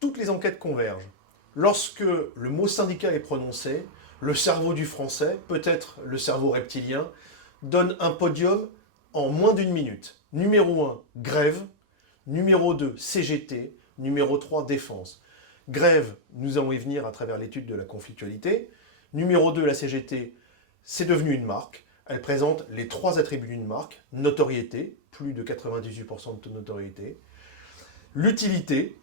Toutes les enquêtes convergent. Lorsque le mot syndicat est prononcé, le cerveau du français, peut-être le cerveau reptilien, donne un podium en moins d'une minute. Numéro 1, grève. Numéro 2, CGT. Numéro 3, défense. Grève, nous allons y venir à travers l'étude de la conflictualité. Numéro 2, la CGT, c'est devenu une marque. Elle présente les 3 attributs d'une marque. Notoriété, plus de 98% de notoriété. L'utilité,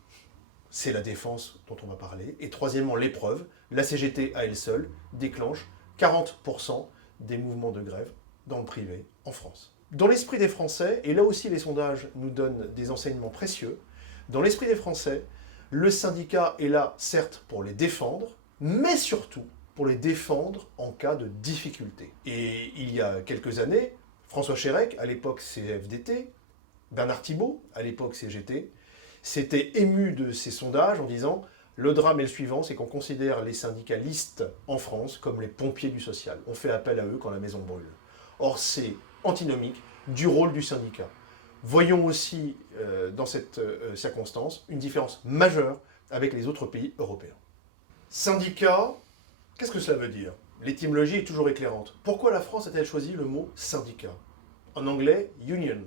c'est la défense dont on va parler. Et troisièmement, l'épreuve. La CGT à elle seule déclenche 40% des mouvements de grève dans le privé en France. Dans l'esprit des Français, et là aussi les sondages nous donnent des enseignements précieux, dans l'esprit des Français, le syndicat est là, certes, pour les défendre, mais surtout pour les défendre en cas de difficulté. Et il y a quelques années, François Chérec, à l'époque CFDT, Bernard Thibault, à l'époque CGT, s'était ému de ces sondages en disant « Le drame est le suivant, c'est qu'on considère les syndicalistes en France comme les pompiers du social. On fait appel à eux quand la maison brûle. » Or, c'est antinomique du rôle du syndicat. Voyons aussi, dans cette circonstance, une différence majeure avec les autres pays européens. Syndicat, qu'est-ce que cela veut dire? L'étymologie est toujours éclairante. Pourquoi la France a-t-elle choisi le mot syndicat? En anglais, union.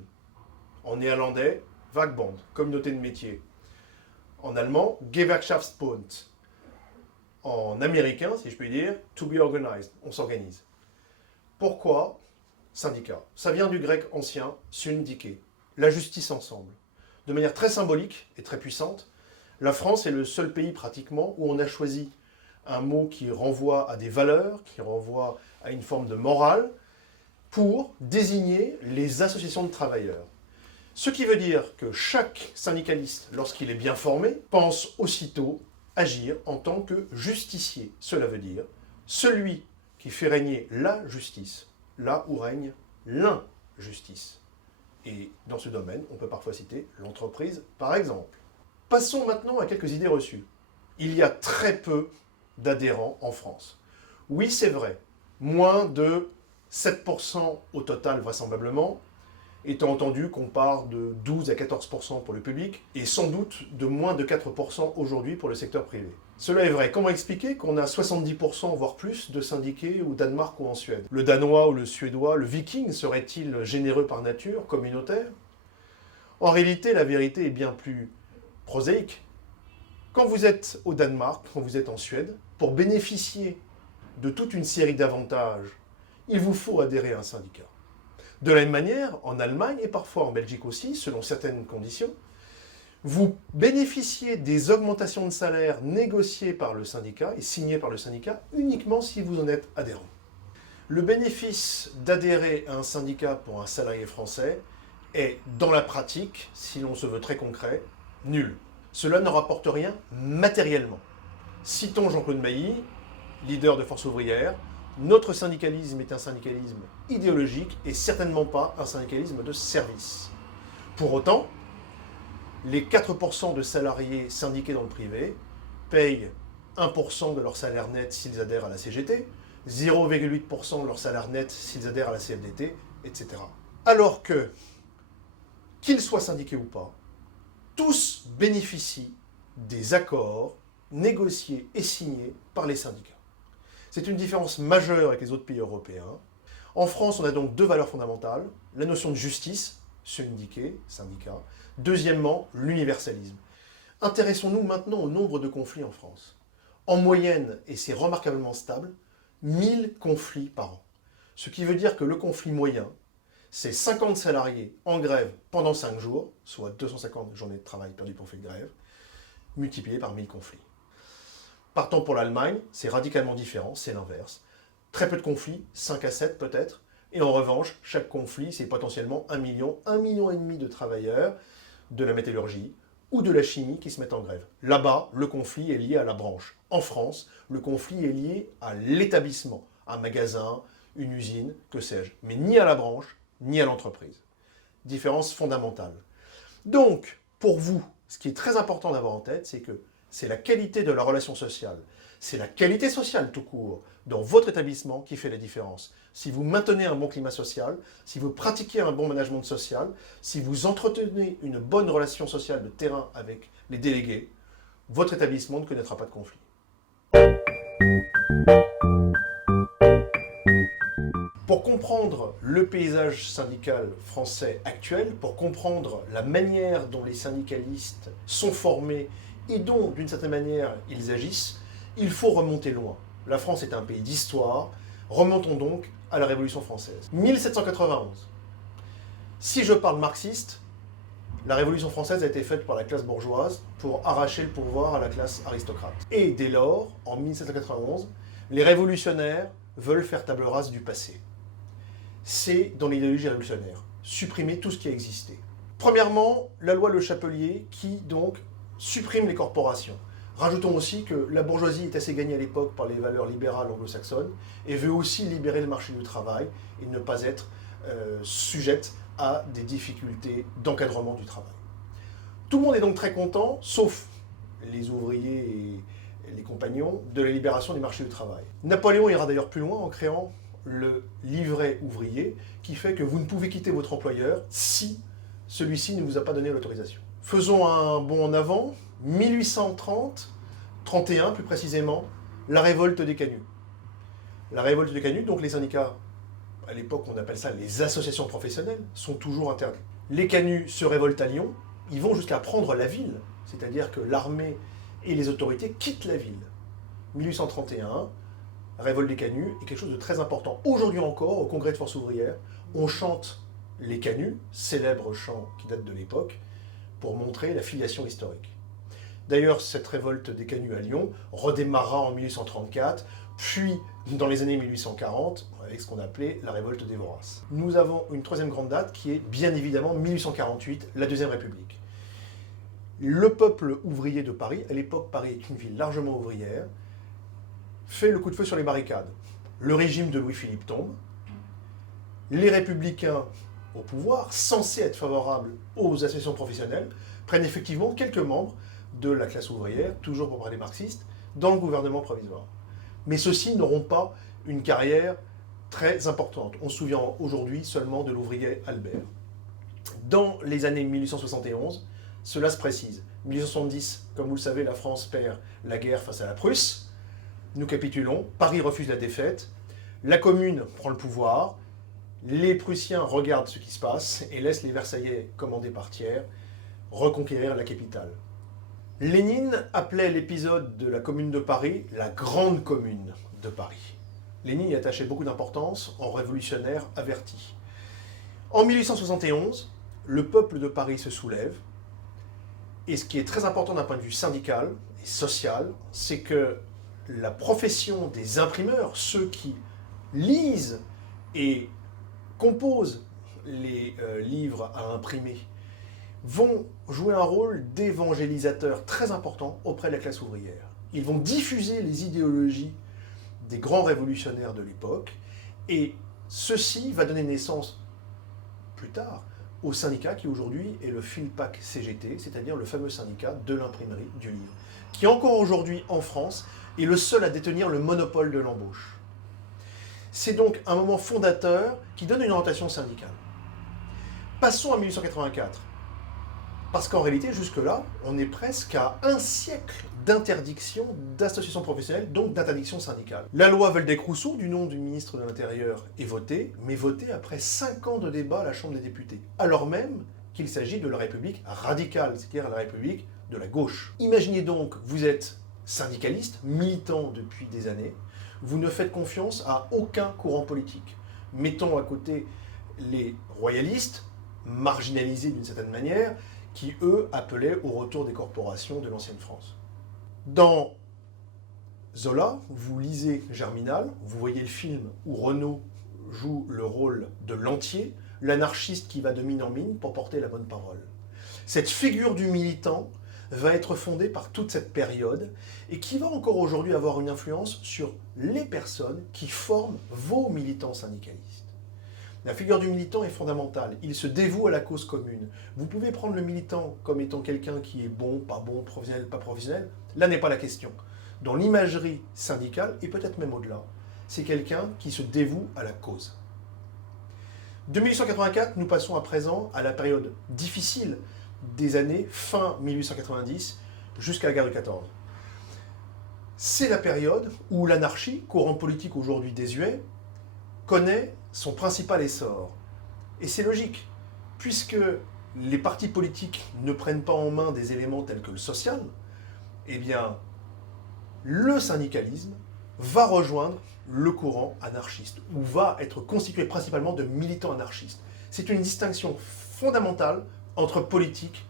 En néerlandais, Vakbond, communauté de métier. En allemand, Gewerkschaftsbund. En américain, si je puis dire, to be organized, on s'organise. Pourquoi syndicat? Ça vient du grec ancien, syndiké, la justice ensemble. De manière très symbolique et très puissante, la France est le seul pays pratiquement où on a choisi un mot qui renvoie à des valeurs, qui renvoie à une forme de morale, pour désigner les associations de travailleurs. Ce qui veut dire que chaque syndicaliste, lorsqu'il est bien formé, pense aussitôt agir en tant que justicier. Cela veut dire celui qui fait régner la justice, là où règne l'injustice. Et dans ce domaine, on peut parfois citer l'entreprise, par exemple. Passons maintenant à quelques idées reçues. Il y a très peu d'adhérents en France. Oui, c'est vrai, moins de 7% au total vraisemblablement, étant entendu qu'on part de 12 à 14% pour le public, et sans doute de moins de 4% aujourd'hui pour le secteur privé. Cela est vrai. Comment expliquer qu'on a 70% voire plus de syndiqués au Danemark ou en Suède? Le Danois ou le Suédois, le Viking serait-il généreux par nature, communautaire? En réalité, la vérité est bien plus prosaïque. Quand vous êtes au Danemark, quand vous êtes en Suède, pour bénéficier de toute une série d'avantages, il vous faut adhérer à un syndicat. De la même manière, en Allemagne et parfois en Belgique aussi, selon certaines conditions, vous bénéficiez des augmentations de salaire négociées par le syndicat et signées par le syndicat uniquement si vous en êtes adhérent. Le bénéfice d'adhérer à un syndicat pour un salarié français est, dans la pratique, si l'on se veut très concret, nul. Cela ne rapporte rien matériellement. Citons Jean-Claude Mailly, leader de Force ouvrière. Notre syndicalisme est un syndicalisme idéologique et certainement pas un syndicalisme de service. Pour autant, les 4% de salariés syndiqués dans le privé payent 1% de leur salaire net s'ils adhèrent à la CGT, 0,8% de leur salaire net s'ils adhèrent à la CFDT, etc. Alors que, qu'ils soient syndiqués ou pas, tous bénéficient des accords négociés et signés par les syndicats. C'est une différence majeure avec les autres pays européens. En France, on a donc deux valeurs fondamentales. La notion de justice, syndiqué, syndicat. Deuxièmement, l'universalisme. Intéressons-nous maintenant au nombre de conflits en France. En moyenne, et c'est remarquablement stable, 1000 conflits par an. Ce qui veut dire que le conflit moyen, c'est 50 salariés en grève pendant 5 jours, soit 250 journées de travail perdues pour fait de grève, multiplié par 1000 conflits. Partant pour l'Allemagne, c'est radicalement différent, c'est l'inverse. Très peu de conflits, 5 à 7 peut-être, et en revanche, chaque conflit, c'est potentiellement 1 million et demi de travailleurs de la métallurgie, ou de la chimie qui se mettent en grève. Là-bas, le conflit est lié à la branche. En France, le conflit est lié à l'établissement, un magasin, une usine, que sais-je, mais ni à la branche, ni à l'entreprise. Différence fondamentale. Donc, pour vous, ce qui est très important d'avoir en tête, c'est que c'est la qualité de la relation sociale, c'est la qualité sociale tout court dans votre établissement qui fait la différence. Si vous maintenez un bon climat social, si vous pratiquez un bon management social, si vous entretenez une bonne relation sociale de terrain avec les délégués, votre établissement ne connaîtra pas de conflit. Pour comprendre le paysage syndical français actuel, pour comprendre la manière dont les syndicalistes sont formés et dont, d'une certaine manière, ils agissent, il faut remonter loin. La France est un pays d'histoire, remontons donc à la Révolution française. 1791. Si je parle marxiste, la Révolution française a été faite par la classe bourgeoise pour arracher le pouvoir à la classe aristocrate. Et dès lors, en 1791, les révolutionnaires veulent faire table rase du passé. C'est dans l'idéologie révolutionnaire, supprimer tout ce qui a existé. Premièrement, la loi Le Chapelier qui donc supprime les corporations. Rajoutons aussi que la bourgeoisie est assez gagnée à l'époque par les valeurs libérales anglo-saxonnes et veut aussi libérer le marché du travail et ne pas être sujette à des difficultés d'encadrement du travail. Tout le monde est donc très content, sauf les ouvriers et les compagnons, de la libération du marché du travail. Napoléon ira d'ailleurs plus loin en créant le livret ouvrier qui fait que vous ne pouvez quitter votre employeur si celui-ci ne vous a pas donné l'autorisation. Faisons un bond en avant. 1830, 31 plus précisément, la révolte des canuts. La révolte des canuts, donc les syndicats, à l'époque on appelle ça les associations professionnelles, sont toujours interdits. Les canuts se révoltent à Lyon, ils vont jusqu'à prendre la ville, c'est-à-dire que l'armée et les autorités quittent la ville. 1831, révolte des canuts est quelque chose de très important. Aujourd'hui encore, au Congrès de Force ouvrière, on chante les canuts, célèbre chant qui date de l'époque, pour montrer la filiation historique. D'ailleurs, cette révolte des canuts à Lyon redémarrera en 1834, puis dans les années 1840, avec ce qu'on appelait la révolte des Voraces. Nous avons une troisième grande date qui est bien évidemment 1848, la Deuxième République. Le peuple ouvrier de Paris, à l'époque Paris est une ville largement ouvrière, fait le coup de feu sur les barricades. Le régime de Louis-Philippe tombe, les républicains au pouvoir, censés être favorables aux associations professionnelles, prennent effectivement quelques membres de la classe ouvrière, toujours pour parler marxiste, dans le gouvernement provisoire. Mais ceux-ci n'auront pas une carrière très importante. On se souvient aujourd'hui seulement de l'ouvrier Albert. Dans les années 1871, cela se précise. 1870, comme vous le savez, la France perd la guerre face à la Prusse. Nous capitulons, Paris refuse la défaite, la Commune prend le pouvoir, les Prussiens regardent ce qui se passe et laissent les Versaillais, commandés par Thiers, reconquérir la capitale. Lénine appelait l'épisode de la Commune de Paris la Grande Commune de Paris. Lénine y attachait beaucoup d'importance en révolutionnaire averti. En 1871, le peuple de Paris se soulève, et ce qui est très important d'un point de vue syndical et social, c'est que la profession des imprimeurs, ceux qui lisent et composent les livres à imprimer, vont jouer un rôle d'évangélisateur très important auprès de la classe ouvrière. Ils vont diffuser les idéologies des grands révolutionnaires de l'époque, et ceci va donner naissance, plus tard, au syndicat qui aujourd'hui est le Philpac CGT, c'est-à-dire le fameux syndicat de l'imprimerie du livre, qui encore aujourd'hui en France est le seul à détenir le monopole de l'embauche. C'est donc un moment fondateur qui donne une orientation syndicale. Passons à 1884. Parce qu'en réalité, jusque-là, on est presque à un siècle d'interdiction d'associations professionnelles, donc d'interdiction syndicale. La loi Waldeck-Rousseau, du nom du ministre de l'Intérieur, est votée, mais votée après 5 ans de débat à la Chambre des députés, alors même qu'il s'agit de la République radicale, c'est-à-dire la République de la gauche. Imaginez donc, vous êtes syndicaliste, militant depuis des années, vous ne faites confiance à aucun courant politique. Mettons à côté les royalistes, marginalisés d'une certaine manière, qui, eux, appelaient au retour des corporations de l'ancienne France. Dans Zola, vous lisez Germinal, vous voyez le film où Renaud joue le rôle de Lantier, l'anarchiste qui va de mine en mine pour porter la bonne parole. Cette figure du militant va être fondé par toute cette période et qui va encore aujourd'hui avoir une influence sur les personnes qui forment vos militants syndicalistes. La figure du militant est fondamentale, il se dévoue à la cause commune. Vous pouvez prendre le militant comme étant quelqu'un qui est bon, professionnel, pas professionnel, là n'est pas la question. Dans l'imagerie syndicale, et peut-être même au-delà, c'est quelqu'un qui se dévoue à la cause. De 1884, nous passons à présent à la période difficile des années fin 1890 jusqu'à la guerre de 14. C'est la période où l'anarchie, courant politique aujourd'hui désuet, connaît son principal essor. Et c'est logique, puisque les partis politiques ne prennent pas en main des éléments tels que le social, eh bien, le syndicalisme va rejoindre le courant anarchiste, ou va être constitué principalement de militants anarchistes. C'est une distinction fondamentale entre politique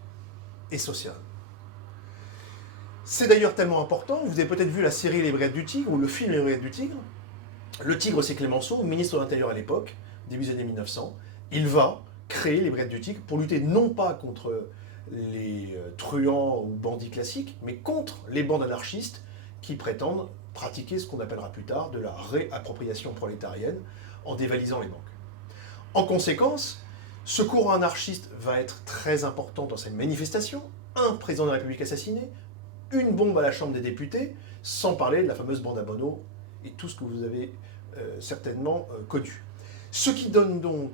et social. C'est d'ailleurs tellement important, vous avez peut-être vu la série Les Brigades du Tigre, ou le film Les Brigades du Tigre. Le Tigre, c'est Clémenceau, ministre de l'Intérieur à l'époque, début des années 1900. Il va créer les Brigades du Tigre pour lutter non pas contre les truands ou bandits classiques, mais contre les bandes anarchistes qui prétendent pratiquer ce qu'on appellera plus tard de la réappropriation prolétarienne en dévalisant les banques. En conséquence, ce courant anarchiste va être très important dans cette manifestation. Un président de la République assassiné, une bombe à la Chambre des députés, sans parler de la fameuse bande à Bono et tout ce que vous avez certainement connu. Ce qui donne donc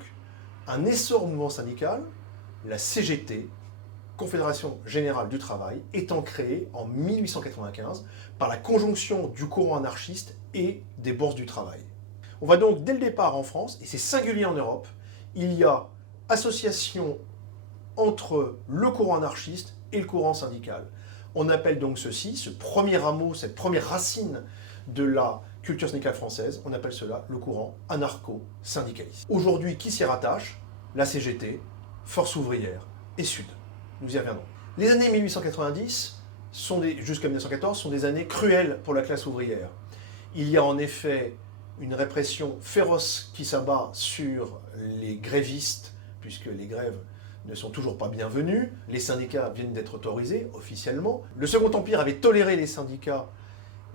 un essor au mouvement syndical, la CGT, Confédération Générale du Travail, étant créée en 1895 par la conjonction du courant anarchiste et des bourses du travail. On va donc dès le départ en France, et c'est singulier en Europe, il y a association entre le courant anarchiste et le courant syndical. On appelle donc ceci, ce premier rameau, cette première racine de la culture syndicale française, on appelle cela le courant anarcho-syndicaliste. Aujourd'hui, qui s'y rattache? La CGT, Force ouvrière et Sud. Nous y reviendrons. Les années 1890 jusqu'à 1914 sont des années cruelles pour la classe ouvrière. Il y a en effet une répression féroce qui s'abat sur les grévistes, puisque les grèves ne sont toujours pas bienvenues. Les syndicats viennent d'être autorisés officiellement. Le Second Empire avait toléré les syndicats,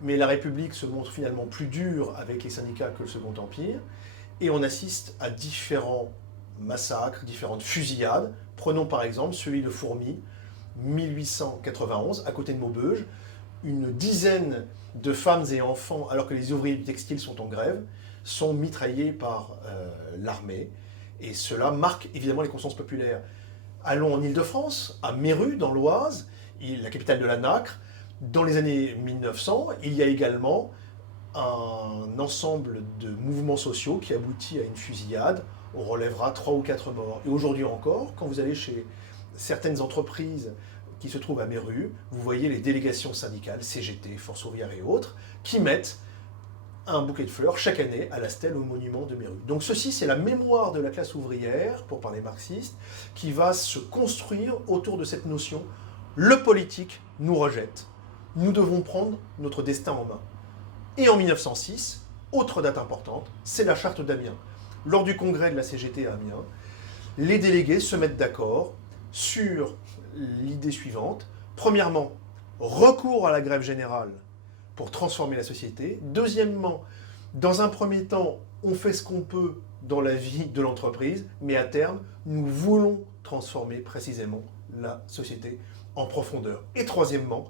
mais la République se montre finalement plus dure avec les syndicats que le Second Empire. Et on assiste à différents massacres, différentes fusillades. Prenons par exemple celui de Fourmies, 1891, à côté de Maubeuge. Une dizaine de femmes et enfants, alors que les ouvriers du textile sont en grève, sont mitraillés par l'armée. Et cela marque évidemment les consciences populaires. Allons en Île-de-France, à Méru, dans l'Oise, la capitale de la nacre. Dans les années 1900, il y a également un ensemble de mouvements sociaux qui aboutit à une fusillade. On relèvera 3 ou 4 morts. Et aujourd'hui encore, quand vous allez chez certaines entreprises qui se trouvent à Méru, vous voyez les délégations syndicales, CGT, Force ouvrière et autres, qui mettent un bouquet de fleurs chaque année à la stèle au monument de Méru. Donc ceci, c'est la mémoire de la classe ouvrière, pour parler marxiste, qui va se construire autour de cette notion. Le politique nous rejette. Nous devons prendre notre destin en main. Et en 1906, autre date importante, c'est la charte d'Amiens. Lors du congrès de la CGT à Amiens, les délégués se mettent d'accord sur l'idée suivante. Premièrement, recours à la grève générale pour transformer la société. Deuxièmement, dans un premier temps, on fait ce qu'on peut dans la vie de l'entreprise, mais à terme, nous voulons transformer précisément la société en profondeur. Et troisièmement,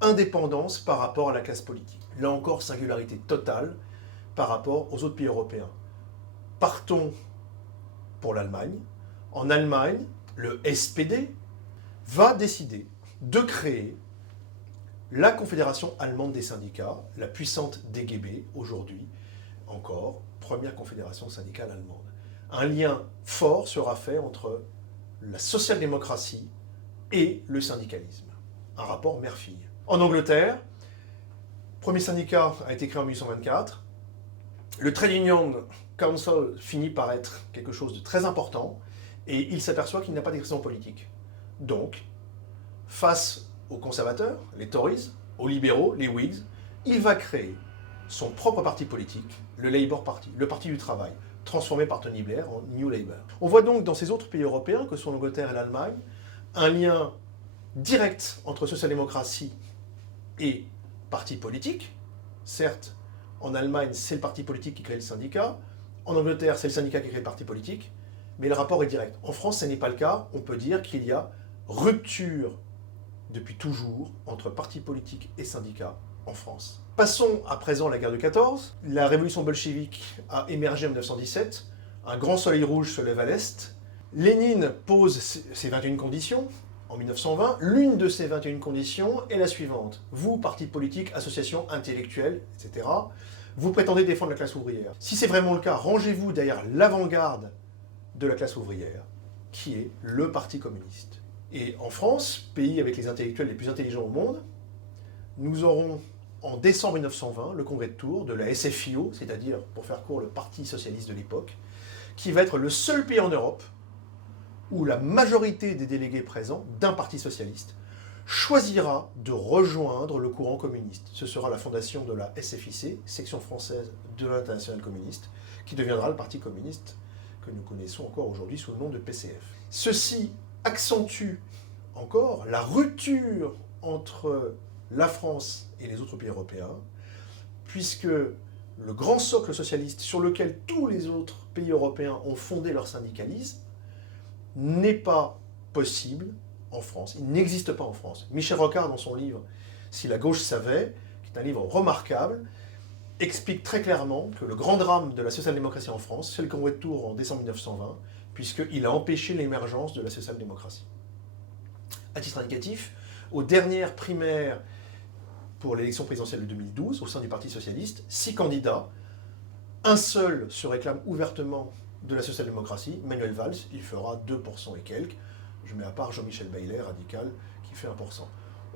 indépendance par rapport à la classe politique. Là encore, singularité totale par rapport aux autres pays européens. Partons pour l'Allemagne. En Allemagne, le SPD va décider de créer la Confédération allemande des syndicats, la puissante DGB, aujourd'hui encore, première confédération syndicale allemande. Un lien fort sera fait entre la social-démocratie et le syndicalisme. Un rapport mère-fille. En Angleterre, premier syndicat a été créé en 1824. Le Trade Union Council finit par être quelque chose de très important et il s'aperçoit qu'il n'a pas d'expression politique. Donc, face aux conservateurs, les Tories, aux libéraux, les Whigs, il va créer son propre parti politique, le Labour Party, le Parti du Travail, transformé par Tony Blair en New Labour. On voit donc dans ces autres pays européens, que sont l'Angleterre et l'Allemagne, un lien direct entre social-démocratie et parti politique. Certes, en Allemagne, c'est le parti politique qui crée le syndicat. En Angleterre, c'est le syndicat qui crée le parti politique. Mais le rapport est direct. En France, ce n'est pas le cas. On peut dire qu'il y a rupture depuis toujours entre parti politique et syndicat en France. Passons à présent à la guerre de 14. La révolution bolchevique a émergé en 1917. Un grand soleil rouge se lève à l'Est. Lénine pose ses 21 conditions en 1920. L'une de ces 21 conditions est la suivante. Vous, parti politique, association intellectuelle, etc., vous prétendez défendre la classe ouvrière. Si c'est vraiment le cas, rangez-vous derrière l'avant-garde de la classe ouvrière, qui est le Parti communiste. Et en France, pays avec les intellectuels les plus intelligents au monde, nous aurons en décembre 1920 le congrès de Tours de la SFIO, c'est-à-dire, pour faire court, le Parti socialiste de l'époque, qui va être le seul pays en Europe où la majorité des délégués présents d'un parti socialiste choisira de rejoindre le courant communiste. Ce sera la fondation de la SFIC, section française de l'Internationale communiste, qui deviendra le Parti communiste que nous connaissons encore aujourd'hui sous le nom de PCF. Ceci accentue encore la rupture entre la France et les autres pays européens, puisque le grand socle socialiste sur lequel tous les autres pays européens ont fondé leur syndicalisme n'est pas possible en France. Il n'existe pas en France. Michel Rocard, dans son livre « Si la gauche savait », qui est un livre remarquable, explique très clairement que le grand drame de la social-démocratie en France, c'est le congrès de Tours en décembre 1920, puisqu'il a empêché l'émergence de la social-démocratie. À titre indicatif, aux dernières primaires pour l'élection présidentielle de 2012, au sein du Parti socialiste, 6 candidats, un seul se réclame ouvertement de la social-démocratie, Manuel Valls, il fera 2% et quelques. Je mets à part Jean-Michel Baillet, radical, qui fait 1%.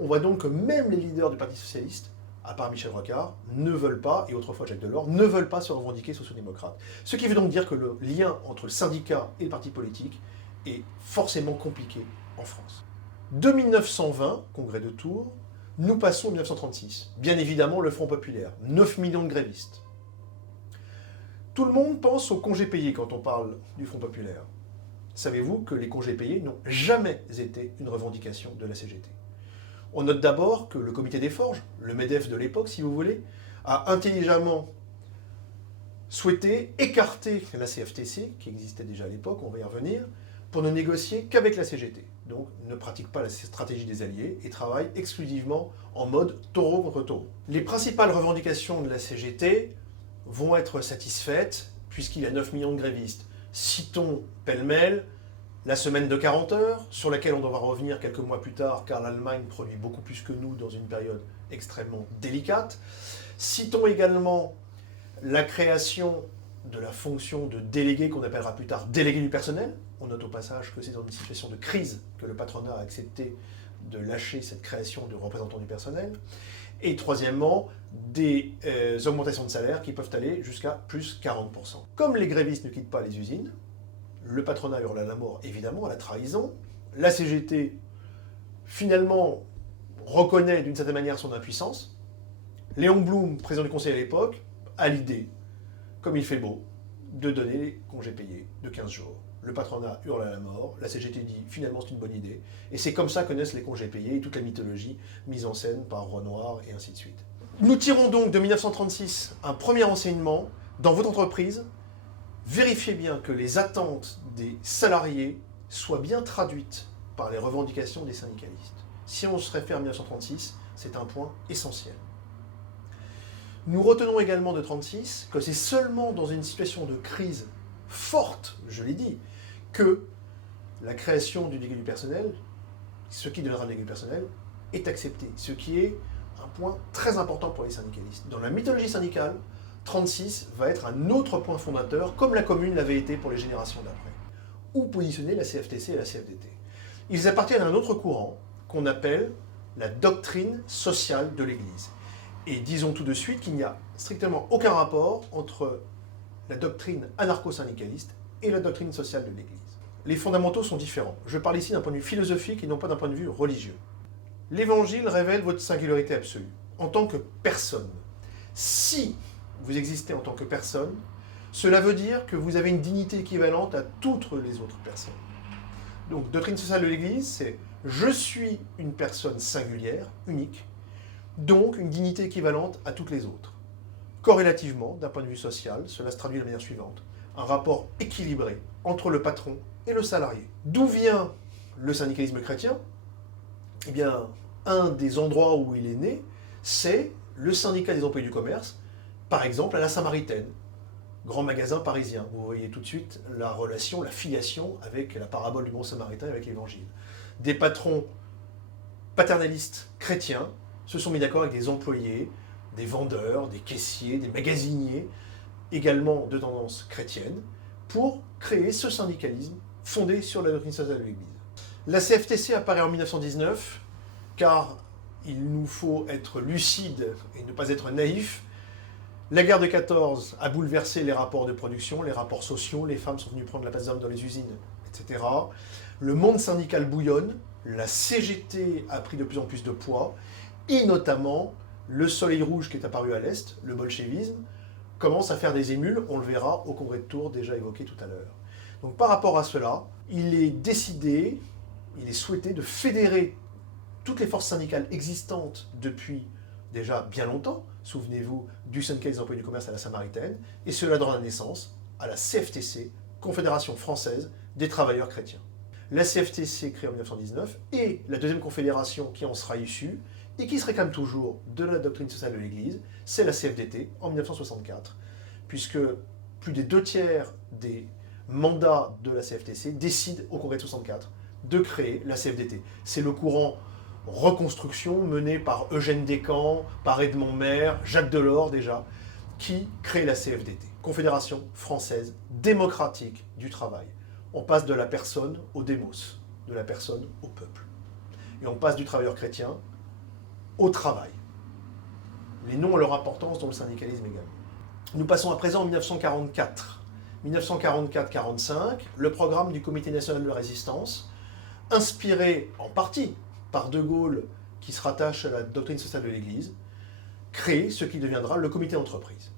On voit donc que même les leaders du Parti socialiste, à part Michel Rocard, ne veulent pas, et autrefois Jacques Delors, ne veulent pas se revendiquer sociaux-démocrates. Ce qui veut donc dire que le lien entre le syndicat et le parti politique est forcément compliqué en France. De 1920, congrès de Tours, nous passons en 1936. Bien évidemment, le Front populaire, 9 millions de grévistes. Tout le monde pense aux congés payés quand on parle du Front populaire. Savez-vous que les congés payés n'ont jamais été une revendication de la CGT? On note d'abord que le comité des forges, le MEDEF de l'époque si vous voulez, a intelligemment souhaité écarter la CFTC, qui existait déjà à l'époque, on va y revenir, pour ne négocier qu'avec la CGT. Donc ne pratique pas la stratégie des alliés et travaille exclusivement en mode taureau contre taureau. Les principales revendications de la CGT vont être satisfaites puisqu'il y a 9 millions de grévistes. Citons pêle-mêle la semaine de 40 heures, sur laquelle on devra revenir quelques mois plus tard, car l'Allemagne produit beaucoup plus que nous dans une période extrêmement délicate. Citons également la création de la fonction de délégué, qu'on appellera plus tard délégué du personnel. On note au passage que c'est dans une situation de crise que le patronat a accepté de lâcher cette création de représentants du personnel. Et troisièmement, des augmentations de salaire qui peuvent aller jusqu'à plus 40%. Comme les grévistes ne quittent pas les usines, le patronat hurle à la mort, évidemment, à la trahison. La CGT, finalement, reconnaît d'une certaine manière son impuissance. Léon Blum, président du conseil à l'époque, a l'idée, comme il fait beau, de donner les congés payés de 15 jours. Le patronat hurle à la mort, la CGT dit finalement c'est une bonne idée, et c'est comme ça que naissent les congés payés et toute la mythologie mise en scène par Renoir et ainsi de suite. Nous tirons donc de 1936 un premier enseignement. Dans votre entreprise, vérifiez bien que les attentes des salariés soient bien traduites par les revendications des syndicalistes. Si on se réfère à 1936, c'est un point essentiel. Nous retenons également de 1936 que c'est seulement dans une situation de crise forte, je l'ai dit, que la création du délégué du personnel, ce qui deviendra le délégué du personnel, est acceptée. Ce qui est un point très important pour les syndicalistes. Dans la mythologie syndicale, 1936 va être un autre point fondateur, comme la Commune l'avait été pour les générations d'après. Où positionner la CFTC et la CFDT? Ils appartiennent à un autre courant qu'on appelle la doctrine sociale de l'Église. Et disons tout de suite qu'il n'y a strictement aucun rapport entre la doctrine anarcho-syndicaliste et la doctrine sociale de l'Église. Les fondamentaux sont différents. Je parle ici d'un point de vue philosophique et non pas d'un point de vue religieux. L'Évangile révèle votre singularité absolue, en tant que personne. Si vous existez en tant que personne, cela veut dire que vous avez une dignité équivalente à toutes les autres personnes. Donc, doctrine sociale de l'Église, c'est Je suis une personne singulière, unique, donc une dignité équivalente à toutes les autres. Corrélativement, d'un point de vue social, cela se traduit de la manière suivante. Un rapport équilibré entre le patron et le salarié. D'où vient le syndicalisme chrétien? Eh bien, un des endroits où il est né, c'est le syndicat des employés du commerce, par exemple à la Samaritaine, grand magasin parisien. Vous voyez tout de suite la relation, la filiation avec la parabole du bon samaritain et avec l'évangile. Des patrons paternalistes chrétiens se sont mis d'accord avec des employés, des vendeurs, des caissiers, des magasiniers, également de tendance chrétienne, pour créer ce syndicalisme fondé sur la doctrine sociale de l'Église. La CFTC apparaît en 1919, car il nous faut être lucide et ne pas être naïf. La guerre de 14 a bouleversé les rapports de production, les rapports sociaux, les femmes sont venues prendre la place des hommes dans les usines, etc. Le monde syndical bouillonne, la CGT a pris de plus en plus de poids, et notamment le soleil rouge qui est apparu à l'Est, le bolchevisme, commence à faire des émules, on le verra au congrès de Tours déjà évoqué tout à l'heure. Donc par rapport à cela, il est décidé, il est souhaité de fédérer toutes les forces syndicales existantes depuis déjà bien longtemps, souvenez-vous du syndicat des employés du commerce à la Samaritaine, et cela donne la naissance à la CFTC, Confédération française des travailleurs chrétiens. La CFTC créée en 1919 et la deuxième confédération qui en sera issue, et qui se réclame toujours de la doctrine sociale de l'Église, c'est la CFDT en 1964, puisque plus des 2/3 des mandats de la CFTC décident au congrès de 64 de créer la CFDT. C'est le courant reconstruction mené par Eugène Descamps, par Edmond Maire, Jacques Delors déjà, qui crée la CFDT, Confédération française démocratique du travail. On passe de la personne au démos, de la personne au peuple. Et on passe du travailleur chrétien au travail. Les noms ont leur importance dans le syndicalisme également. Nous passons à présent en 1944. 1944-45, le programme du Comité national de résistance, inspiré en partie par De Gaulle, qui se rattache à la doctrine sociale de l'Église, crée ce qui deviendra le comité d'entreprise,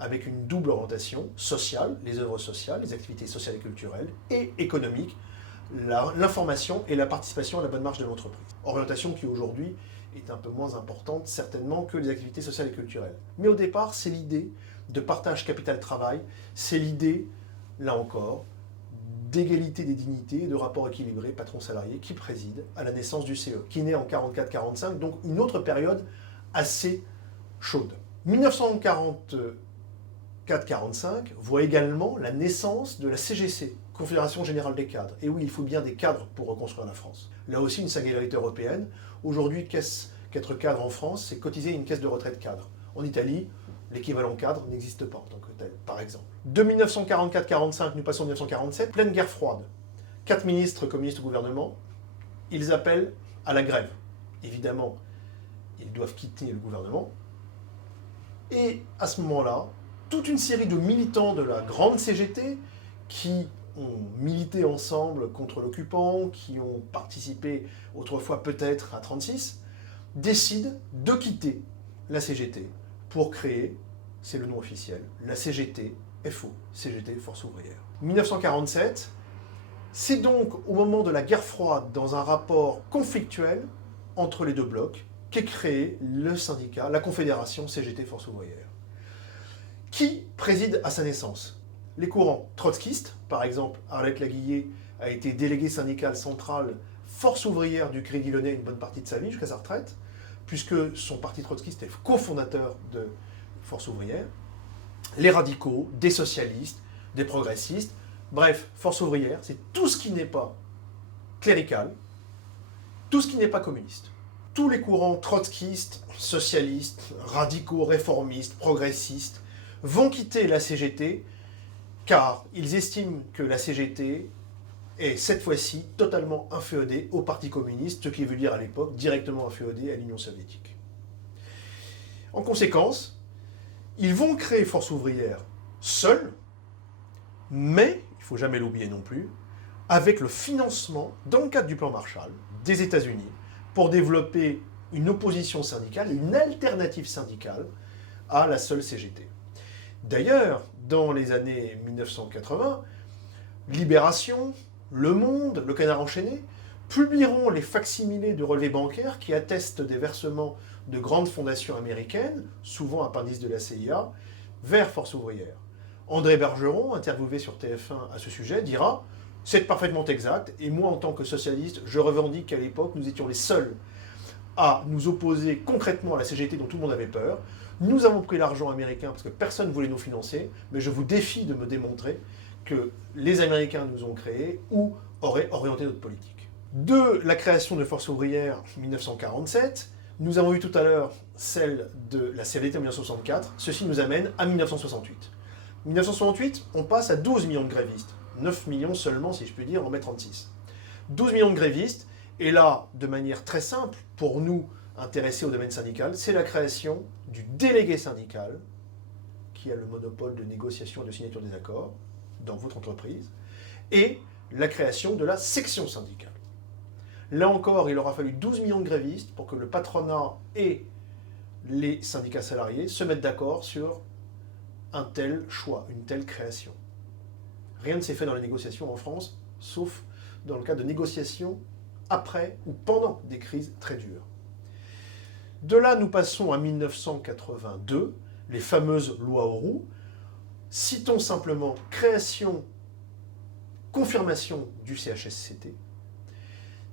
avec une double orientation sociale, les œuvres sociales, les activités sociales et culturelles, et économique, l'information et la participation à la bonne marche de l'entreprise. Orientation qui aujourd'hui est un peu moins importante certainement que les activités sociales et culturelles. Mais au départ, c'est l'idée de partage capital-travail, c'est l'idée, là encore, d'égalité des dignités et de rapport équilibré patron-salarié qui préside à la naissance du CE, qui naît en 44-45, donc une autre période assez chaude. 1944-45 voit également la naissance de la CGC, Confédération Générale des Cadres. Et oui, il faut bien des cadres pour reconstruire la France. Là aussi, une singularité européenne. Aujourd'hui, qu'être cadre en France, c'est cotiser une caisse de retraite cadre. En Italie, l'équivalent cadre n'existe pas en tant que tel, par exemple. De 1944-45, nous passons en 1947, pleine guerre froide. 4 ministres communistes au gouvernement, ils appellent à la grève. Évidemment, ils doivent quitter le gouvernement. Et à ce moment-là, toute une série de militants de la grande CGT qui ont milité ensemble contre l'occupant, qui ont participé autrefois peut-être à 36, décident de quitter la CGT pour créer, c'est le nom officiel, la CGT FO, CGT Force Ouvrière. 1947, c'est donc au moment de la guerre froide, dans un rapport conflictuel entre les deux blocs, qu'est créé le syndicat, la confédération CGT Force Ouvrière. Qui préside à sa naissance? Les courants trotskistes, par exemple, Arlette Laguillet a été déléguée syndicale centrale Force Ouvrière du Crédit Lyonnais une bonne partie de sa vie, jusqu'à sa retraite, puisque son parti trotskiste est cofondateur de Force Ouvrière. Les radicaux, des socialistes, des progressistes, bref, Force Ouvrière, c'est tout ce qui n'est pas clérical, tout ce qui n'est pas communiste. Tous les courants trotskistes, socialistes, radicaux, réformistes, progressistes, vont quitter la CGT car ils estiment que la CGT est cette fois-ci totalement inféodée au Parti communiste, ce qui veut dire à l'époque directement inféodée à l'Union soviétique. En conséquence, ils vont créer Force Ouvrière seuls, mais, il ne faut jamais l'oublier non plus, avec le financement, dans le cadre du plan Marshall, des États-Unis, pour développer une opposition syndicale, une alternative syndicale à la seule CGT. D'ailleurs, dans les années 1980, Libération, Le Monde, Le Canard enchaîné, publieront les facsimilés de relevés bancaires qui attestent des versements de grandes fondations américaines, souvent appendices de la CIA, vers Force ouvrière. André Bergeron, interviewé sur TF1 à ce sujet, dira « C'est parfaitement exact, et moi en tant que socialiste, je revendique qu'à l'époque, nous étions les seuls à nous opposer concrètement à la CGT dont tout le monde avait peur. Nous avons pris l'argent américain parce que personne ne voulait nous financer, mais je vous défie de me démontrer que les Américains nous ont créés ou auraient orienté notre politique. » De la création de Force ouvrière en 1947, nous avons vu tout à l'heure celle de la CFDT en 1964, ceci nous amène à 1968. 1968, on passe à 12 millions de grévistes, 9 millions seulement si je puis dire en mai 36. 12 millions de grévistes, et là, de manière très simple, pour nous intéressés au domaine syndical, c'est la création du délégué syndical, qui a le monopole de négociation et de signature des accords dans votre entreprise, et la création de la section syndicale. Là encore, il aura fallu 12 millions de grévistes pour que le patronat et les syndicats salariés se mettent d'accord sur un tel choix, une telle création. Rien ne s'est fait dans les négociations en France, sauf dans le cas de négociations après ou pendant des crises très dures. De là, nous passons à 1982, les fameuses lois Auroux. Citons simplement création, confirmation du CHSCT.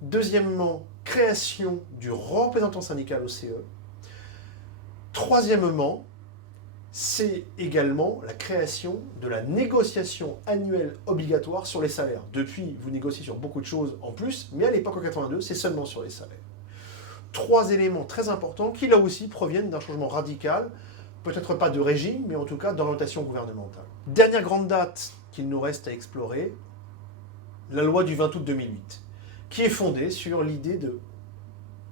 Deuxièmement, création du représentant syndical au CE. Troisièmement, c'est également la création de la négociation annuelle obligatoire sur les salaires. Depuis, vous négociez sur beaucoup de choses en plus, mais à l'époque, en 82, c'est seulement sur les salaires. Trois éléments très importants qui, là aussi, proviennent d'un changement radical, peut-être pas de régime, mais en tout cas d'orientation gouvernementale. Dernière grande date qu'il nous reste à explorer, la loi du 20 août 2008, qui est fondée sur l'idée de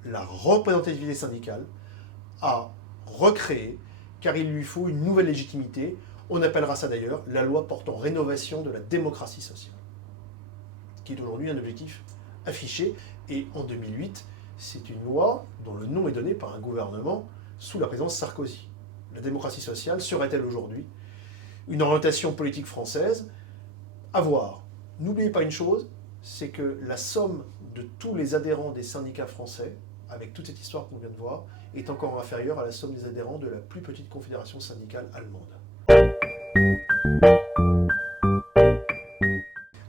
la représentativité syndicale à recréer, car il lui faut une nouvelle légitimité. On appellera ça d'ailleurs la loi portant rénovation de la démocratie sociale, qui est aujourd'hui un objectif affiché. Et en 2008, c'est une loi dont le nom est donné par un gouvernement sous la présidence Sarkozy. La démocratie sociale serait-elle aujourd'hui une orientation politique française? À voir. N'oubliez pas une chose, c'est que la somme de tous les adhérents des syndicats français, avec toute cette histoire qu'on vient de voir, est encore inférieure à la somme des adhérents de la plus petite confédération syndicale allemande.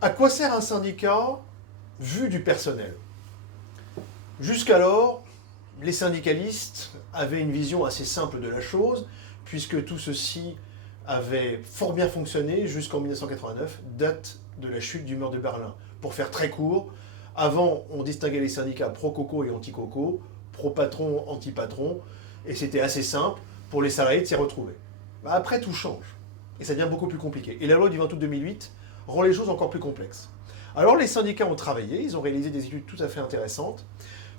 À quoi sert un syndicat vu du personnel? Jusqu'alors, les syndicalistes avaient une vision assez simple de la chose, puisque tout ceci avait fort bien fonctionné jusqu'en 1989, date de la chute du mur de Berlin. Pour faire très court, avant, on distinguait les syndicats pro-coco et anti-coco, pro-patron, anti-patron, et c'était assez simple pour les salariés de s'y retrouver. Après, tout change, et ça devient beaucoup plus compliqué. Et la loi du 20 août 2008 rend les choses encore plus complexes. Alors les syndicats ont travaillé, ils ont réalisé des études tout à fait intéressantes,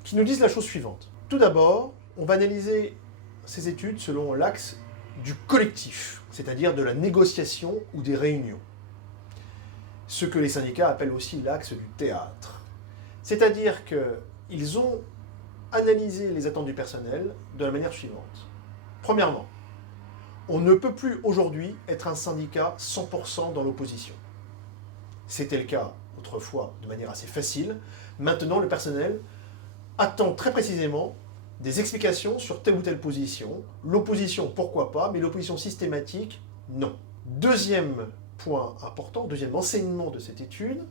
qui nous disent la chose suivante. Tout d'abord, on va analyser ces études selon l'axe du collectif, c'est-à-dire de la négociation ou des réunions. Ce que les syndicats appellent aussi l'axe du théâtre. C'est-à-dire qu'ils ont analysé les attentes du personnel de la manière suivante. Premièrement, on ne peut plus aujourd'hui être un syndicat 100% dans l'opposition. C'était le cas autrefois de manière assez facile. Maintenant, le personnel attend très précisément des explications sur telle ou telle position. L'opposition, pourquoi pas, mais l'opposition systématique, non. Deuxième point important, deuxième enseignement de cette étude,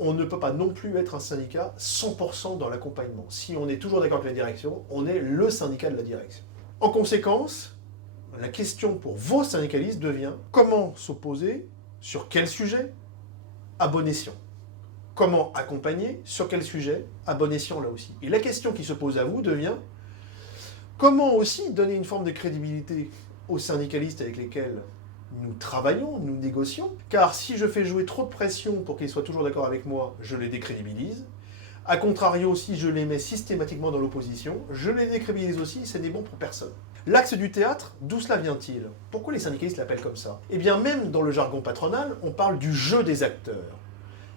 on ne peut pas non plus être un syndicat 100% dans l'accompagnement. Si on est toujours d'accord avec la direction, on est le syndicat de la direction. En conséquence, la question pour vos syndicalistes devient comment s'opposer, sur quel sujet, à bon escient. Comment accompagner, sur quel sujet, à bon escient là aussi. Et la question qui se pose à vous devient comment aussi donner une forme de crédibilité aux syndicalistes avec lesquels nous travaillons, nous négocions, car si je fais jouer trop de pression pour qu'ils soient toujours d'accord avec moi, je les décrédibilise. A contrario, si je les mets systématiquement dans l'opposition, je les décrédibilise aussi, ce n'est bon pour personne. L'axe du théâtre, d'où cela vient-il? Pourquoi les syndicalistes l'appellent comme ça? Eh bien, même dans le jargon patronal, on parle du jeu des acteurs.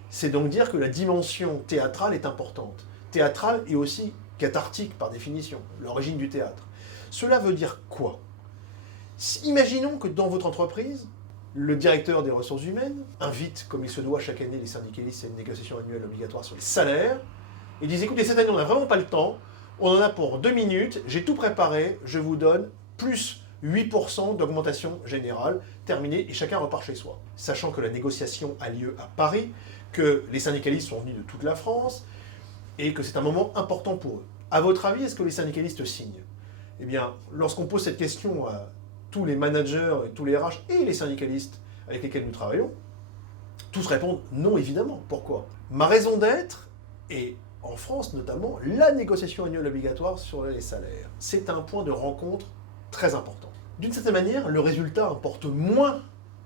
C'est donc dire que la dimension théâtrale est importante. Théâtrale et aussi cathartique par définition, l'origine du théâtre. Cela veut dire quoi? Imaginons que dans votre entreprise, le directeur des ressources humaines invite, comme il se doit chaque année, les syndicalistes à une négociation annuelle obligatoire sur les salaires, Ils disent, écoutez, cette année, on n'a vraiment pas le temps, on en a pour 2 minutes, j'ai tout préparé, je vous donne plus 8% d'augmentation générale, terminé, et chacun repart chez soi. Sachant que la négociation a lieu à Paris, que les syndicalistes sont venus de toute la France, et que c'est un moment important pour eux. À votre avis, est-ce que les syndicalistes signent? Eh bien, lorsqu'on pose cette question à tous les managers, et tous les RH et les syndicalistes avec lesquels nous travaillons, tous répondent non, évidemment. Pourquoi? Ma raison d'être est, en France notamment, la négociation annuelle obligatoire sur les salaires. C'est un point de rencontre très important. D'une certaine manière, le résultat importe moins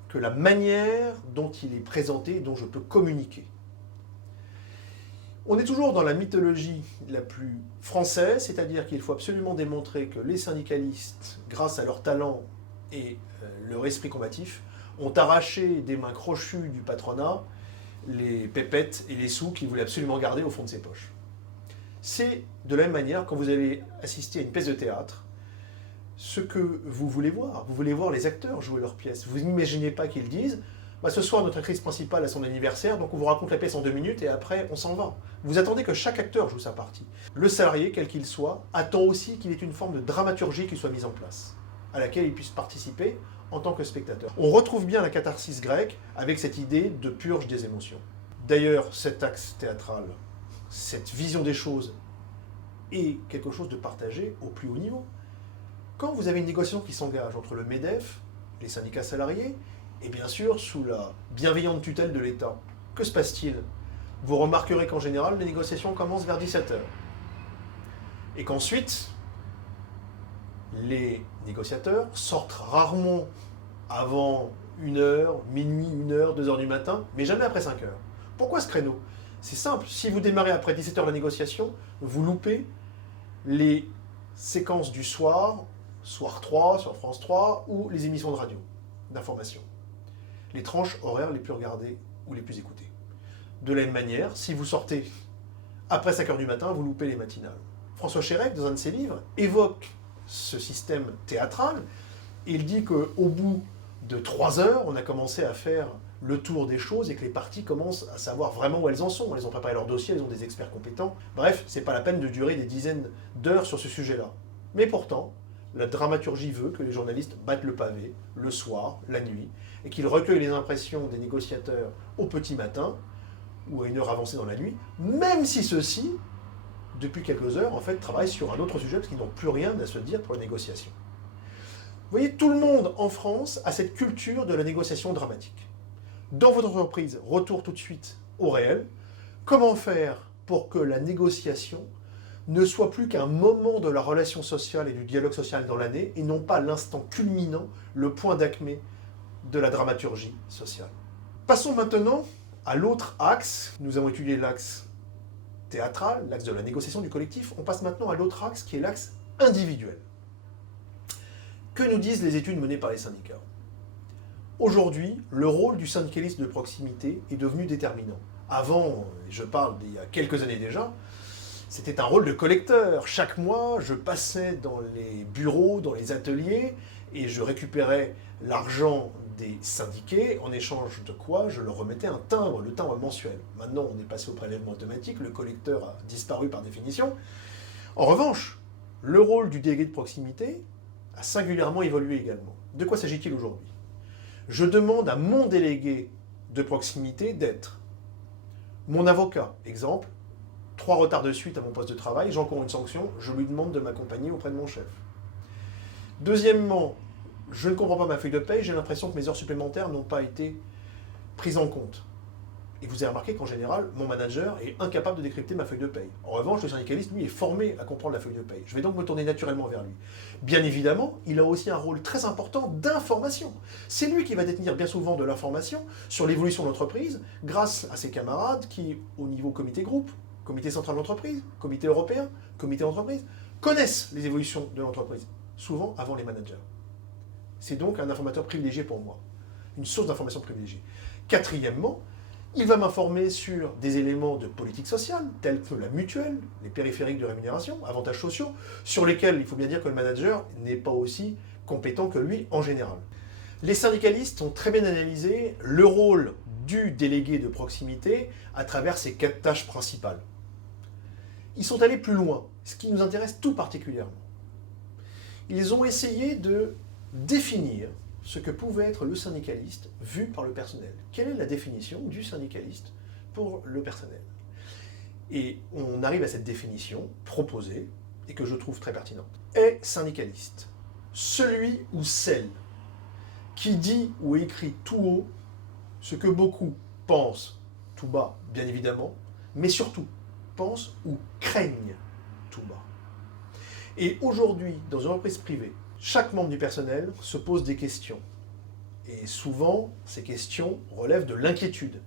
que la manière dont il est présenté, dont je peux communiquer. On est toujours dans la mythologie la plus française, c'est-à-dire qu'il faut absolument démontrer que les syndicalistes, grâce à leur talent et leur esprit combatif, ont arraché des mains crochues du patronat les pépettes et les sous qu'ils voulaient absolument garder au fond de ses poches. C'est de la même manière quand vous allez assister à une pièce de théâtre, ce que vous voulez voir. Vous voulez voir les acteurs jouer leur pièce. Vous n'imaginez pas qu'ils disent bah, ce soir, notre actrice principale a son anniversaire, donc on vous raconte la pièce en 2 minutes et après, on s'en va. Vous attendez que chaque acteur joue sa partie. Le salarié, quel qu'il soit, attend aussi qu'il y ait une forme de dramaturgie qui soit mise en place, à laquelle il puisse participer en tant que spectateur. On retrouve bien la catharsis grecque avec cette idée de purge des émotions. D'ailleurs, cet axe théâtral, cette vision des choses, est quelque chose de partagé au plus haut niveau. Quand vous avez une négociation qui s'engage entre le MEDEF, les syndicats salariés, et bien sûr sous la bienveillante tutelle de l'État, que se passe-t-il? Vous remarquerez qu'en général, les négociations commencent vers 17h. Et qu'ensuite, les négociateurs sortent rarement avant 1h, minuit, 1h, 2h du matin, mais jamais après 5h. Pourquoi ce créneau? C'est simple, si vous démarrez après 17h la négociation, vous loupez les séquences du soir, Soir 3 sur France 3, ou les émissions de radio, d'information. Les tranches horaires les plus regardées ou les plus écoutées. De la même manière, si vous sortez après 5h du matin, vous loupez les matinales. François Chérec, dans un de ses livres, évoque ce système théâtral, et il dit qu'au bout de 3 heures, on a commencé à faire le tour des choses et que les parties commencent à savoir vraiment où elles en sont. Elles ont préparé leur dossier, elles ont des experts compétents. Bref, c'est pas la peine de durer des dizaines d'heures sur ce sujet-là. Mais pourtant, la dramaturgie veut que les journalistes battent le pavé, le soir, la nuit, et qu'ils recueillent les impressions des négociateurs au petit matin, ou à une heure avancée dans la nuit, même si ceux-ci, depuis quelques heures, en fait, travaillent sur un autre sujet, parce qu'ils n'ont plus rien à se dire pour la négociation. Vous voyez, tout le monde en France a cette culture de la négociation dramatique. Dans votre entreprise, retour tout de suite au réel, comment faire pour que la négociation ne soit plus qu'un moment de la relation sociale et du dialogue social dans l'année, et non pas l'instant culminant, le point d'acmé de la dramaturgie sociale. Passons maintenant à l'autre axe. Nous avons étudié l'axe théâtral, l'axe de la négociation du collectif. On passe maintenant à l'autre axe qui est l'axe individuel. Que nous disent les études menées par les syndicats? Aujourd'hui, le rôle du syndicaliste de proximité est devenu déterminant. Avant, je parle d'il y a quelques années déjà, c'était un rôle de collecteur. Chaque mois, je passais dans les bureaux, dans les ateliers, et je récupérais l'argent des syndiqués, en échange de quoi je leur remettais un timbre, le timbre mensuel. Maintenant, on est passé au prélèvement automatique, le collecteur a disparu par définition. En revanche, le rôle du délégué de proximité a singulièrement évolué également. De quoi s'agit-il aujourd'hui? Je demande à mon délégué de proximité d'être mon avocat. Exemple, 3 retards de suite à mon poste de travail, j'encours une sanction, je lui demande de m'accompagner auprès de mon chef. Deuxièmement, je ne comprends pas ma feuille de paye, j'ai l'impression que mes heures supplémentaires n'ont pas été prises en compte. Et vous avez remarqué qu'en général, mon manager est incapable de décrypter ma feuille de paye. En revanche, le syndicaliste, lui, est formé à comprendre la feuille de paye. Je vais donc me tourner naturellement vers lui. Bien évidemment, il a aussi un rôle très important d'information. C'est lui qui va détenir bien souvent de l'information sur l'évolution de l'entreprise, grâce à ses camarades qui, au niveau comité groupe, comité central d'entreprise, comité européen, comité d'entreprise, connaissent les évolutions de l'entreprise, souvent avant les managers. C'est donc un informateur privilégié pour moi, une source d'information privilégiée. Quatrièmement, il va m'informer sur des éléments de politique sociale, tels que la mutuelle, les périphériques de rémunération, avantages sociaux, sur lesquels il faut bien dire que le manager n'est pas aussi compétent que lui en général. Les syndicalistes ont très bien analysé le rôle du délégué de proximité à travers ses 4 tâches principales. Ils sont allés plus loin, ce qui nous intéresse tout particulièrement. Ils ont essayé de définir ce que pouvait être le syndicaliste vu par le personnel. Quelle est la définition du syndicaliste pour le personnel? Et on arrive à cette définition proposée, et que je trouve très pertinente. Est syndicaliste celui ou celle qui dit ou écrit tout haut ce que beaucoup pensent tout bas, bien évidemment, mais surtout pensent ou craignent tout bas. Et aujourd'hui, dans une entreprise privée, chaque membre du personnel se pose des questions. Et souvent, ces questions relèvent de l'inquiétude.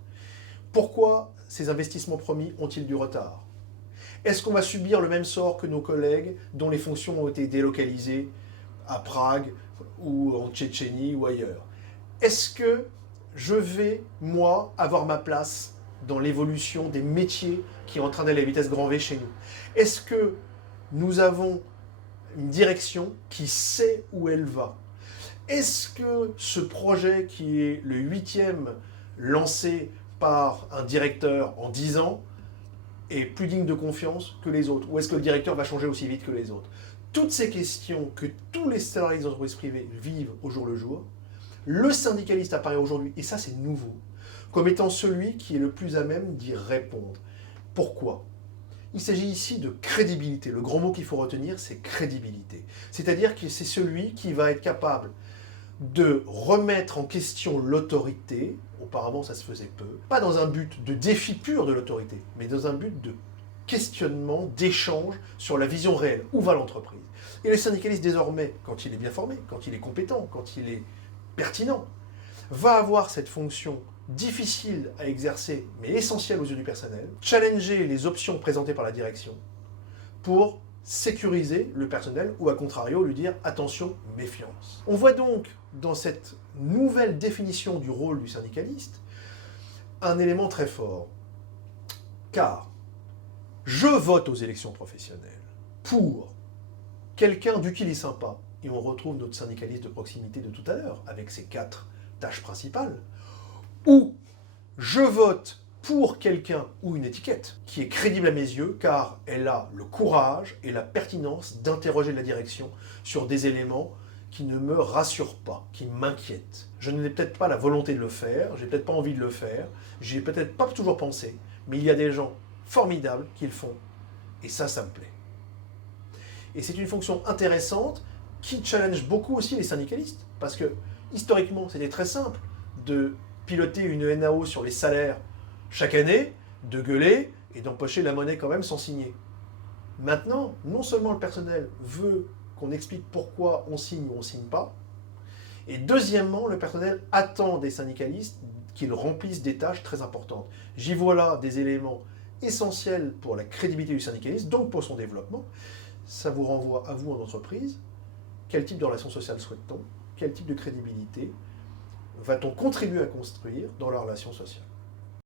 Pourquoi ces investissements promis ont-ils du retard? Est-ce qu'on va subir le même sort que nos collègues dont les fonctions ont été délocalisées à Prague ou en Tchétchénie ou ailleurs? Est-ce que je vais, moi, avoir ma place dans l'évolution des métiers qui est en train d'aller à vitesse grand V chez nous? Est-ce que nous avons une direction qui sait où elle va? Est-ce que ce projet qui est le 8e lancé par un directeur en 10 ans est plus digne de confiance que les autres? Ou est-ce que le directeur va changer aussi vite que les autres? Toutes ces questions que tous les salariés des entreprises privées vivent au jour le jour, le syndicaliste apparaît aujourd'hui, et ça c'est nouveau, comme étant celui qui est le plus à même d'y répondre. Pourquoi? Il s'agit ici de crédibilité. Le grand mot qu'il faut retenir, c'est crédibilité. C'est-à-dire que c'est celui qui va être capable de remettre en question l'autorité. Auparavant, ça se faisait peu. Pas dans un but de défi pur de l'autorité, mais dans un but de questionnement, d'échange sur la vision réelle. Où va l'entreprise? Et le syndicaliste, désormais, quand il est bien formé, quand il est compétent, quand il est pertinent, va avoir cette fonction difficile à exercer, mais essentielle aux yeux du personnel, challenger les options présentées par la direction pour sécuriser le personnel ou, à contrario, lui dire « attention, méfiance ». On voit donc dans cette nouvelle définition du rôle du syndicaliste un élément très fort. Car je vote aux élections professionnelles pour quelqu'un du qu'il est sympa, et on retrouve notre syndicaliste de proximité de tout à l'heure, avec ses 4 tâches principales, ou je vote pour quelqu'un ou une étiquette qui est crédible à mes yeux car elle a le courage et la pertinence d'interroger la direction sur des éléments qui ne me rassurent pas, qui m'inquiètent. Je n'ai peut-être pas la volonté de le faire, j'ai peut-être pas envie de le faire, j'ai peut-être pas toujours pensé, mais il y a des gens formidables qui le font, et ça me plaît. Et c'est une fonction intéressante qui challenge beaucoup aussi les syndicalistes, parce que historiquement c'était très simple de piloter une NAO sur les salaires chaque année, de gueuler et d'empocher la monnaie quand même sans signer. Maintenant, non seulement le personnel veut qu'on explique pourquoi on signe ou on ne signe pas, et deuxièmement, le personnel attend des syndicalistes qu'ils remplissent des tâches très importantes. J'y vois là des éléments essentiels pour la crédibilité du syndicaliste, donc pour son développement. Ça vous renvoie à vous en entreprise. Quel type de relation sociale souhaite-t-on? Quel type de crédibilité va-t-on contribuer à construire dans la relation sociale?